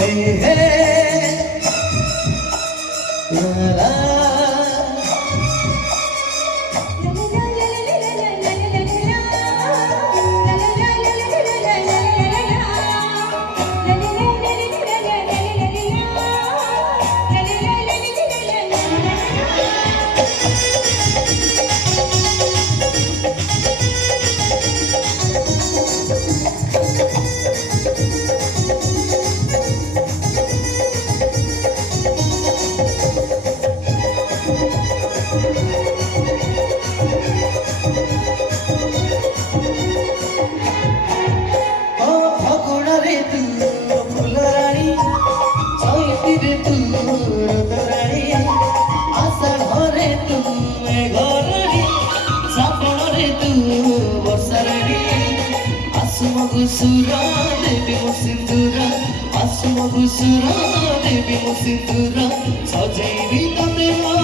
Hey, hey, la, la. Gusura devi mo sindura asmo gusura devi mo sindura sajaibi tote mo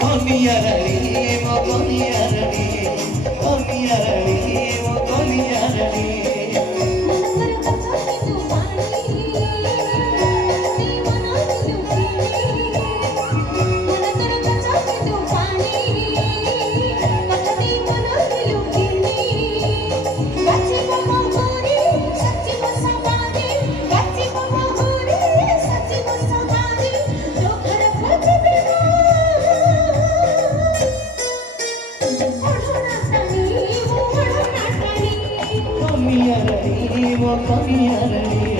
koniyarani mo koniyarani koniyarani mo koniyarani Kami arani, mo kami arani.